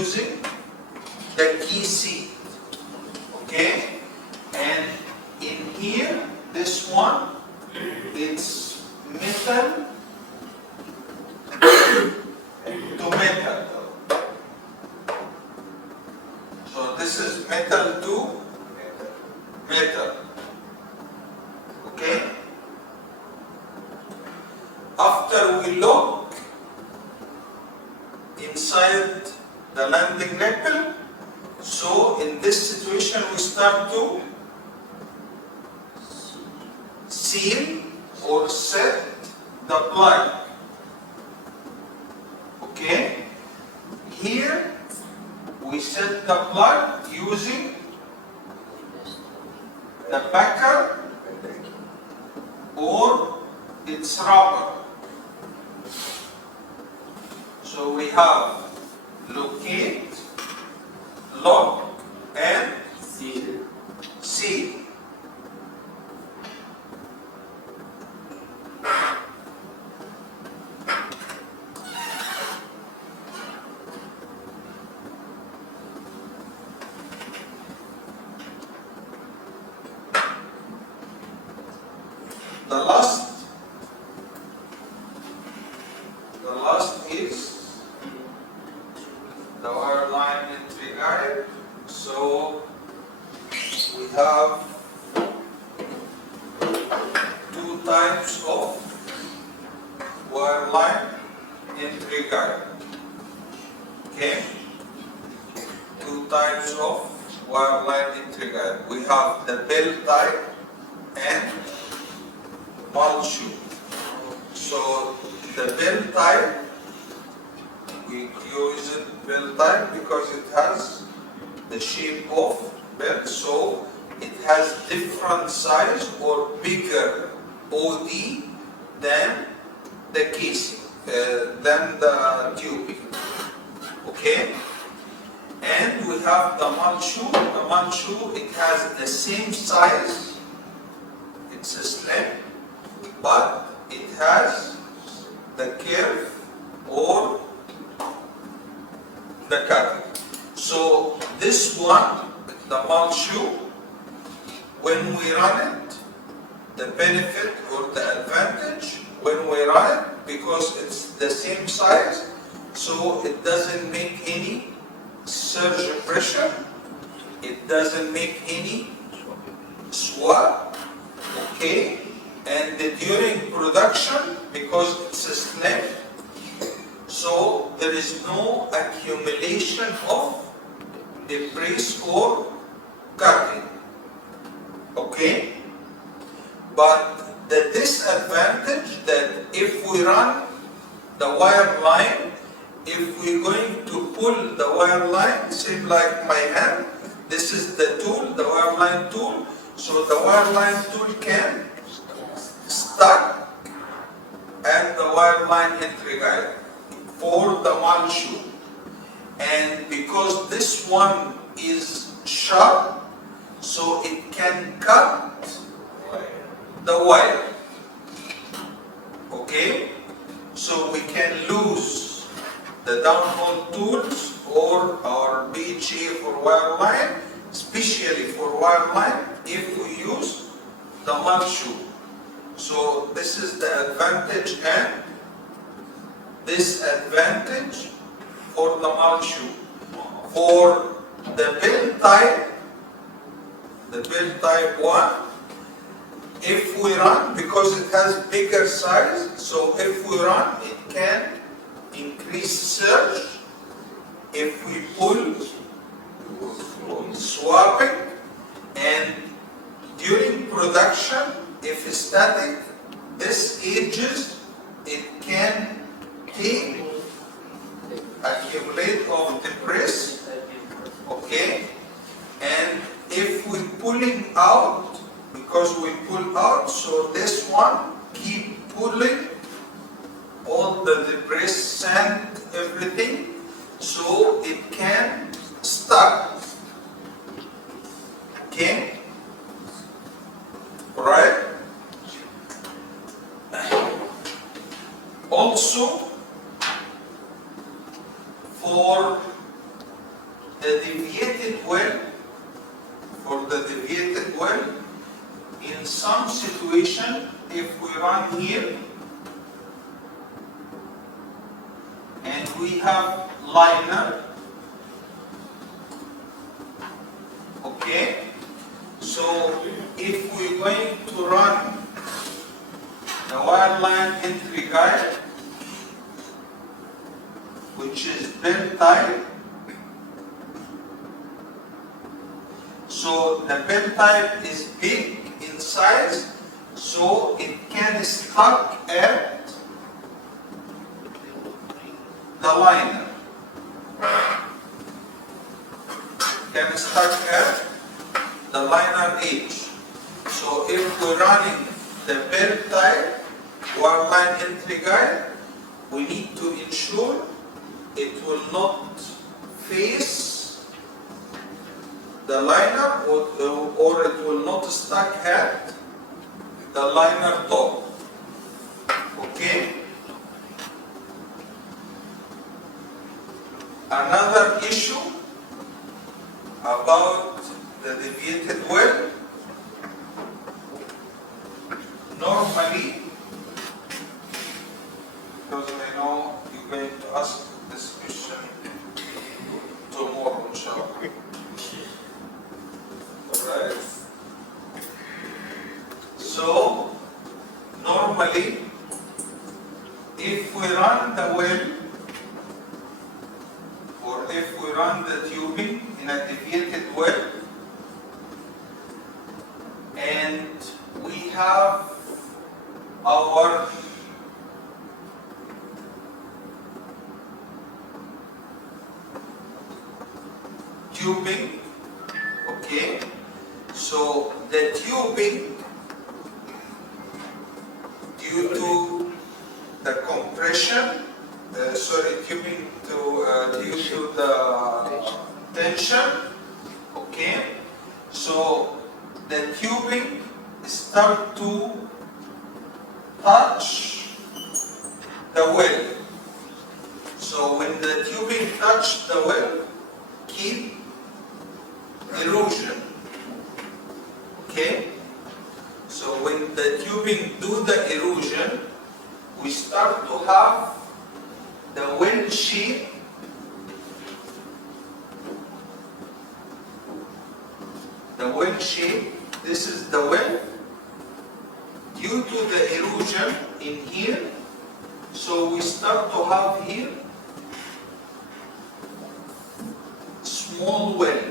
using the key seat. Okay? And in here, this one, it's metal to metal. So this is metal to metal. Okay? After we look inside the landing nipple, so in this situation we start to seal or set the plug. Okay? Here we set the plug using the backer or its rubber. So we have locate, lock, and seal. The last is the wire line entry guide. So we have two types of wire line entry guide. Okay? Two types of wire line entry guide. We have the bell type and mulch. So the bell type, we use it bell type because it has the shape of bell, so it has different size or bigger OD than the casing, than the tubing. Okay? And we have the mulch. The mulch, it has the same size. It's a slim, but it has the curve or the cutting. So this one, the mulch, when we run it, the benefit or the advantage when we run it, because it's the same size, so it doesn't make any surge pressure, it doesn't make any swap. Okay? And during production, because it's a snap, so there is no accumulation of debris or cutting. Okay? But the disadvantage that if we run the wire line, if we're going to pull the wire line, same like my hand, this is the tool, the wire line tool, so the wire line tool can stuck and the wire line entry guide for the mulch. And because this one is sharp, so it can cut the wire. Okay? So we can lose the downhole tools or our BHA for wire line, especially for wire line if we use the mulch. So this is the advantage and disadvantage for the mulch. For the bell type 1, if we run, because it has bigger size, so if we run, it can increase surge. If we pull, swapping, and during production, if it's static, this edges, it can take, accumulate of debris. Okay? And if we pulling out, because we pull out, so this one keep pulling all the debris, sand, everything, so it can stuck. Okay? Right? Also, for the deviated well, for the deviated well, in some situation, if we run here, and we have liner, okay? So if we're going to run the wireline entry guide, which is bell type, so the bell type is big in size, so it can stuck at the liner. Can stuck at the liner edge. So if we're running the bell type wireline entry guide, we need to ensure it will not face the liner or it will not stuck at the liner top. Okay? Another issue about the deviated well, normally, because I know you're going to ask this question tomorrow, inshallah. Alright. So, normally, if we run the well, or if we run the tubing in a deviated well, and we have our tubing, okay, so the tubing, due to the compression, tubing due to the tension, okay, so the tubing start to touch the well. So when the tubing touch the well, keep erosion. Okay? So when the tubing do the erosion, we start to have the well shape this is the well, due to the erosion in here, so we start to have here small well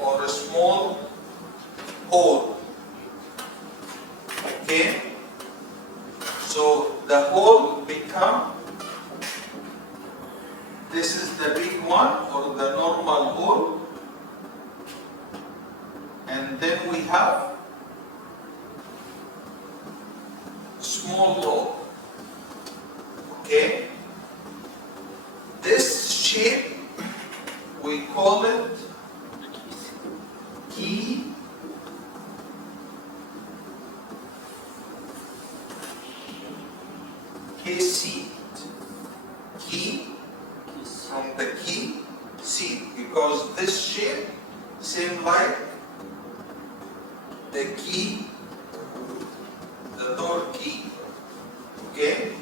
or a small hole. Okay? So the hole become, this is the big one or the normal hole, and then we have small hole. Okay? This shape, we call it key seat. Key from the key seat, because this shape seems like the key, the door key. Okay?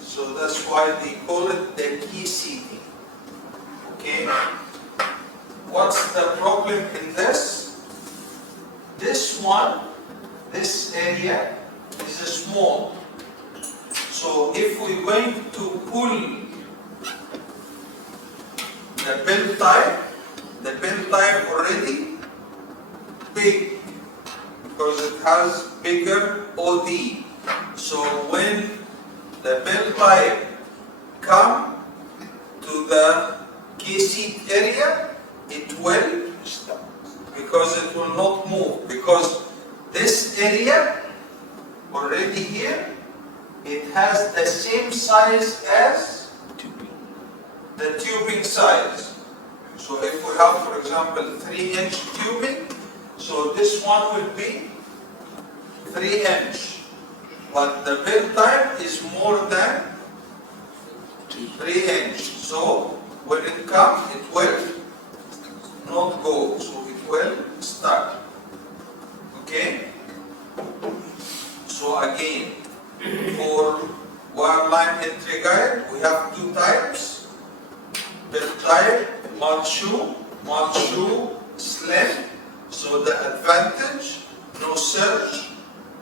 So that's why they call it the key seating. Okay? What's the problem in this? This one, this area is small. So if we're going to pull the bell type already big, because it has bigger OD. So when the bell type come to the key seat area, it will stop, because it will not move, because this area already here, it has the same size as the tubing size. So if we have, for example, 3-inch tubing, so this one will be 3-inch, but the bell type is more than 3-inch. So when it comes, it will Fertile, malchu, slim. So the advantage, no surge,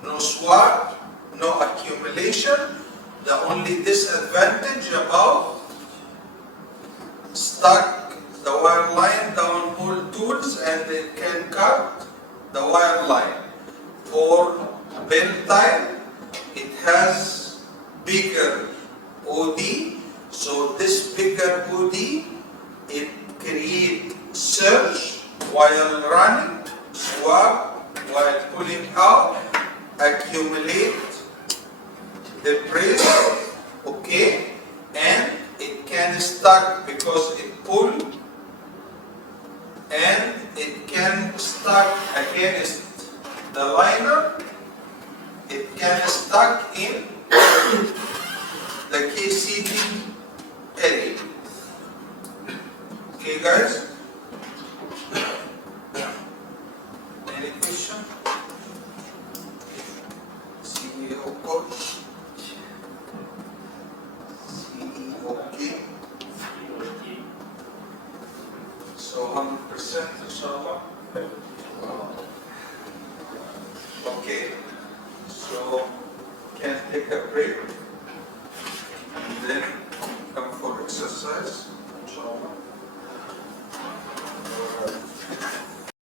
no swap, no accumulation. The only disadvantage about stuck the wire line down hole tools and it can cut the wire line. For bend time, it has bigger OD. So this bigger OD, it creates surge while running, swap while pulling out, accumulate the press, okay, and it can stuck because it pull, and it can stuck against the liner, it can stuck in the KCD area. Okay guys? Any question? CEO coach? Okay. So 100% inshallah. Okay. So can take a break and then come for exercise.